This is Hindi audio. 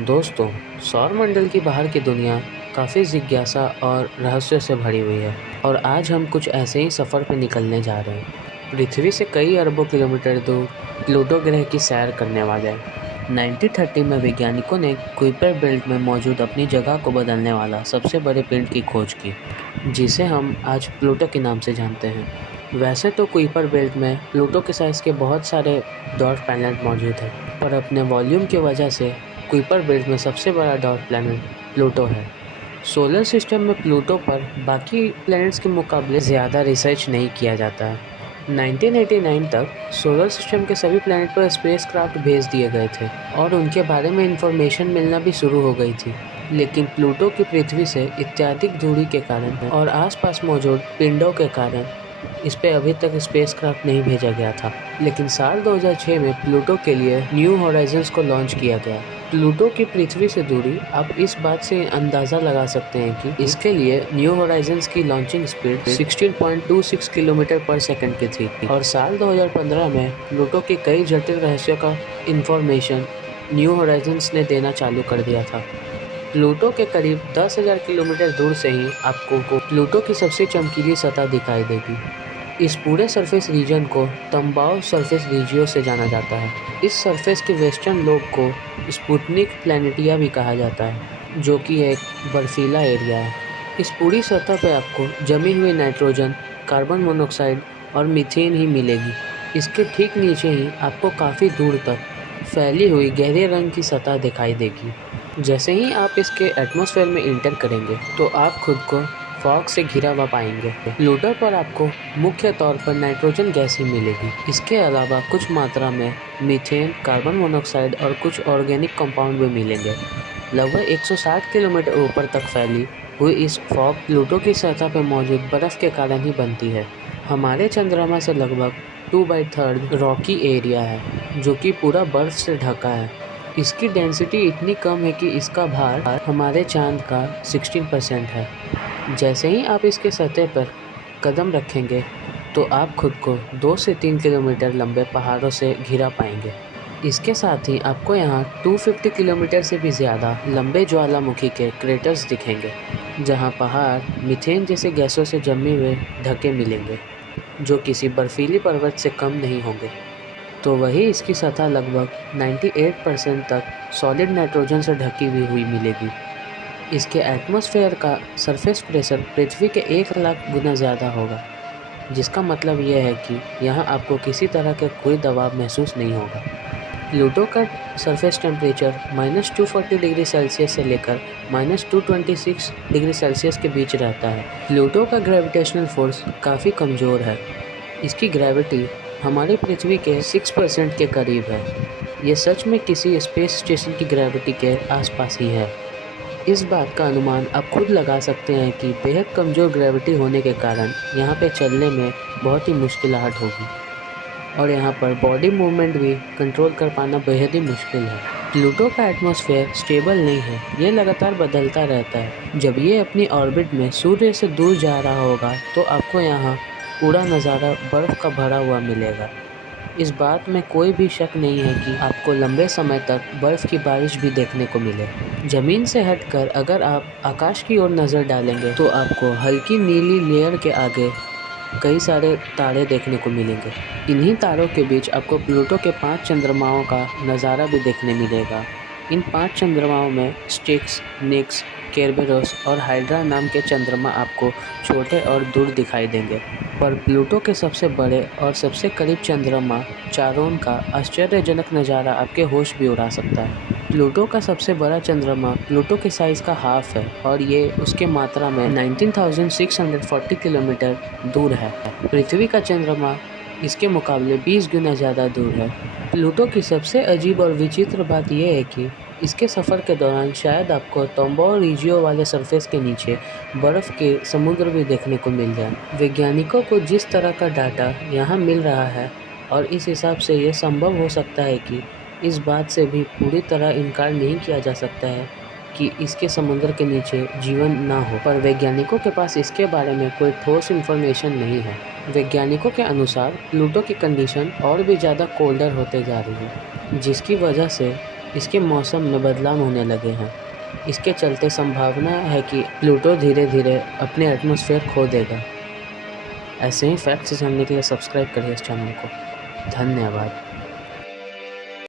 दोस्तों, सौरमंडल की बाहर की दुनिया काफ़ी जिज्ञासा और रहस्य से भरी हुई है और आज हम कुछ ऐसे ही सफ़र पर निकलने जा रहे हैं। पृथ्वी से कई अरबों किलोमीटर दूर प्लूटो ग्रह की सैर करने वाले हैं। 1930 में वैज्ञानिकों ने कुइपर बेल्ट में मौजूद अपनी जगह को बदलने वाला सबसे बड़े पिंड की खोज की, जिसे हम आज प्लूटो के नाम से जानते हैं। वैसे तो कुइपर बेल्ट में प्लूटो के साइज़ के बहुत सारे डॉर्फ प्लैनेट मौजूद हैं, पर अपने वॉल्यूम की वजह से कुइपर बेल्ट में सबसे बड़ा डॉर्फ प्लैनेट प्लूटो है। सोलर सिस्टम में प्लूटो पर बाकी प्लैनेट्स के मुकाबले ज़्यादा रिसर्च नहीं किया जाता है। 1989 तक सोलर सिस्टम के सभी प्लैनेट पर स्पेसक्राफ्ट भेज दिए गए थे और उनके बारे में इंफॉर्मेशन मिलना भी शुरू हो गई थी। लेकिन प्लूटो की पृथ्वी से अत्यधिक दूरी के कारण और आसपास मौजूद पिंडों के कारण इस पे अभी तक स्पेसक्राफ्ट नहीं भेजा गया था। लेकिन साल 2006 में प्लूटो के लिए न्यू होराइजन्स को लॉन्च किया गया। प्लूटो की पृथ्वी से दूरी आप इस बात से अंदाज़ा लगा सकते हैं कि इसके लिए न्यू होराइजन्स की लॉन्चिंग स्पीड 16.26 किलोमीटर पर सेकंड की थी और साल 2015 में प्लूटो के कई जटिल रहस्यों का इंफॉर्मेशन न्यू होराइजन्स ने देना चालू कर दिया था। प्लूटो के करीब 10,000 किलोमीटर दूर से ही आपको प्लूटो की सबसे चमकीली सतह दिखाई देगी। इस पूरे सरफेस रीजन को तंबाओ सरफेस रीजियो से जाना जाता है। इस सरफेस के वेस्टर्न लोब को स्पुतनिक प्लैनेटिया भी कहा जाता है, जो कि एक बर्फीला एरिया है। इस पूरी सतह पर आपको जमी हुई नाइट्रोजन, कार्बन मोनोऑक्साइड और मीथेन ही मिलेगी। इसके ठीक नीचे ही आपको काफ़ी दूर तक फैली हुई गहरे रंग की सतह दिखाई देगी। जैसे ही आप इसके एटमॉस्फेयर में इंटर करेंगे तो आप खुद को फॉग से घिरा हुआ पाएंगे। प्लूटो पर आपको मुख्य तौर पर नाइट्रोजन गैस ही मिलेगी। इसके अलावा कुछ मात्रा में मीथेन, कार्बन मोनोऑक्साइड और कुछ ऑर्गेनिक कंपाउंड भी मिलेंगे। लगभग 160 किलोमीटर ऊपर तक फैली हुई इस फॉग प्लूटो की सतह पर मौजूद बर्फ़ के कारण ही बनती है। हमारे चंद्रमा से लगभग 2/3 रॉकी एरिया है, जो कि पूरा बर्फ़ से ढका है। इसकी डेंसिटी इतनी कम है कि इसका भार हमारे चांद का 16% है। जैसे ही आप इसके सतह पर कदम रखेंगे तो आप खुद को 2 से 3 किलोमीटर लंबे पहाड़ों से घिरा पाएंगे। इसके साथ ही आपको यहाँ 250 किलोमीटर से भी ज़्यादा लंबे ज्वालामुखी के क्रेटर्स दिखेंगे, जहाँ पहाड़ मीथेन जैसे गैसों से जमे हुए ढके मिलेंगे, जो किसी बर्फीली पर्वत से कम नहीं होंगे। तो वही इसकी सतह लगभग 98% तक सॉलिड नाइट्रोजन से ढकी हुई मिलेगी। इसके एटमॉस्फेयर का सरफेस प्रेशर पृथ्वी के 1 लाख गुना ज़्यादा होगा, जिसका मतलब यह है कि यहाँ आपको किसी तरह का कोई दबाव महसूस नहीं होगा। प्लूटो का सरफेस टेम्परेचर -240 डिग्री सेल्सियस से लेकर -226 डिग्री सेल्सियस के बीच रहता है। प्लूटो का ग्रेविटेशनल फोर्स काफ़ी कमज़ोर है। इसकी ग्रेविटी हमारी पृथ्वी के 6% के करीब है। ये सच में किसी स्पेस स्टेशन की ग्रेविटी के आसपास ही है। इस बात का अनुमान आप खुद लगा सकते हैं कि बेहद कमज़ोर ग्रेविटी होने के कारण यहाँ पे चलने में बहुत ही मुश्किलाहट होगी और यहाँ पर बॉडी मूवमेंट भी कंट्रोल कर पाना बेहद ही मुश्किल है। प्लूटो का एटमॉस्फेयर स्टेबल नहीं है, ये लगातार बदलता रहता है। जब ये अपनी ऑर्बिट में सूर्य से दूर जा रहा होगा तो आपको यहाँ पूरा नज़ारा बर्फ़ का भरा हुआ मिलेगा। इस बात में कोई भी शक नहीं है कि आपको लंबे समय तक बर्फ़ की बारिश भी देखने को मिले। ज़मीन से हटकर अगर आप आकाश की ओर नज़र डालेंगे तो आपको हल्की नीली लेयर के आगे कई सारे तारे देखने को मिलेंगे। इन्हीं तारों के बीच आपको प्लूटो के 5 चंद्रमाओं का नज़ारा भी देखने मिलेगा। इन 5 चंद्रमाओं में स्टिक्स, निक्स, केरबेरोस और हाइड्रा नाम के चंद्रमा आपको छोटे और दूर दिखाई देंगे, पर प्लूटो के सबसे बड़े और सबसे करीब चंद्रमा चारोन का आश्चर्यजनक नज़ारा आपके होश भी उड़ा सकता है। प्लूटो का सबसे बड़ा चंद्रमा प्लूटो के साइज़ का हाफ है और ये उसके मात्रा में 19,640 किलोमीटर दूर है। पृथ्वी का चंद्रमा इसके मुकाबले 20 गुना ज़्यादा दूर है। प्लूटो की सबसे अजीब और विचित्र बात यह है कि इसके सफ़र के दौरान शायद आपको तंबाओ रीजियो वाले सरफेस के नीचे बर्फ़ के समुद्र भी देखने को मिल जाए। वैज्ञानिकों को जिस तरह का डाटा यहाँ मिल रहा है और इस हिसाब से ये संभव हो सकता है कि इस बात से भी पूरी तरह इनकार नहीं किया जा सकता है कि इसके समुद्र के नीचे जीवन ना हो, पर वैज्ञानिकों के पास इसके बारे में कोई ठोस इन्फॉर्मेशन नहीं है। वैज्ञानिकों के अनुसार प्लूटो की कंडीशन और भी ज़्यादा कोल्डर होते जा रही है, जिसकी वजह से इसके मौसम में बदलाव होने लगे हैं। इसके चलते संभावना है कि प्लूटो धीरे धीरे अपने एटमॉस्फेयर खो देगा। ऐसे ही फैक्ट्स जानने के लिए सब्सक्राइब करिए इस चैनल को। धन्यवाद।